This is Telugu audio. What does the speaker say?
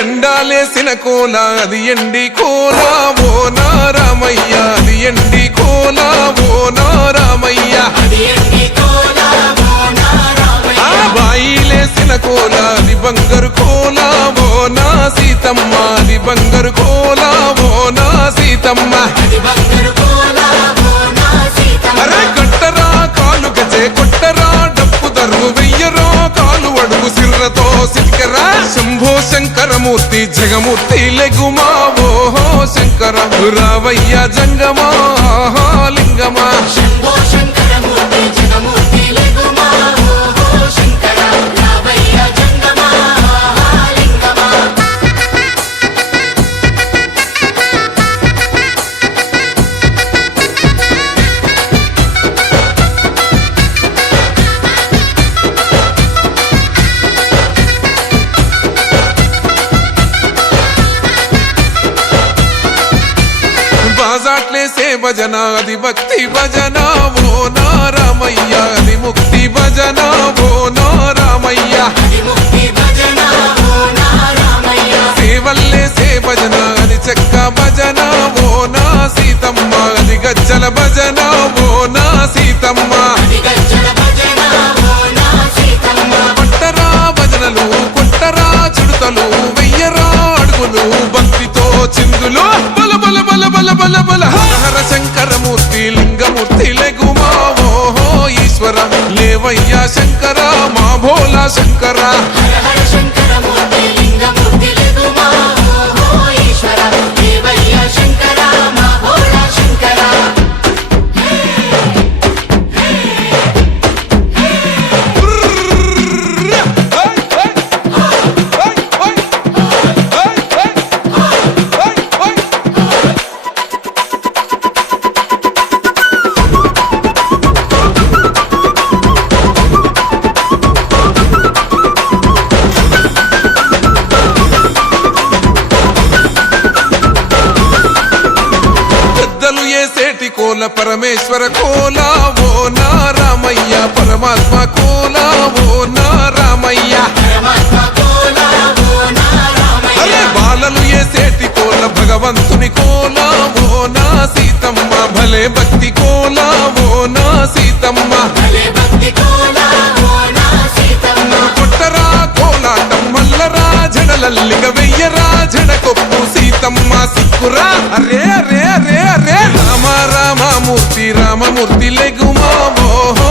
ఎండాలేసిన కోల అది ఎండి కోల ఓ నారామయ్య అది ఎండి కోల ఓ నారామయ్య ఆ బాయిలేసిన కోల అది బంగారు కోల ఓ నా సీతమ్మ అది బంగారు కోల ఓ నా సీతమ్మ అరే కట్టరా కాలు గజే కొట్టరా డప్పు దరువు వెయ్యరో కాలు అడుగు సిర్రతో సిటికరా శంభో శంకరమూర్తి జగమూర్తి లెగుమా ఓహో శంకర రావయ్య జంగమా లింగమా బాజాట్లేసే భజన అది భక్తి భజన ఓ నారామయ్య అది ముక్తి భజన ఓ నారామయ్య సేవల్లేసే భజన అది చెక్క భజన ఓ నా సీతమ్మ అది గజ్జల భజన ఓ నా సీతమ్మ పట్టరా భజనలు కొట్టరా చుడతలు వెయ్యరా అడుగులు భక్తితో చిందులు బల బల బల బల బల బల హర శంకరమూర్తి లింగమూర్తి లెగుమా ఓహో ఈశ్వర లేవయ్యా శంకర మా భోలా శంకర ఏసేటి కోల పరమేశ్వర కోల ఓ నారామయ్య పరమాత్మ కోల ఓ నారామయ్య అరే బాలలు ఏసేటి కోల భగవంతుని కోల ఓ నా సీతమ్మ భలే భక్తి కోల ఓ నా సీతమ్మ కొట్టరా కోలాటం మల్లరా జడలల్లిగ వెయ్యరా జడకొప్పు సీతమ్మ సిక్కురా అరే అరే అరే అరే రామ రామమూర్తి రామమూర్తి లెగుమా ఓహో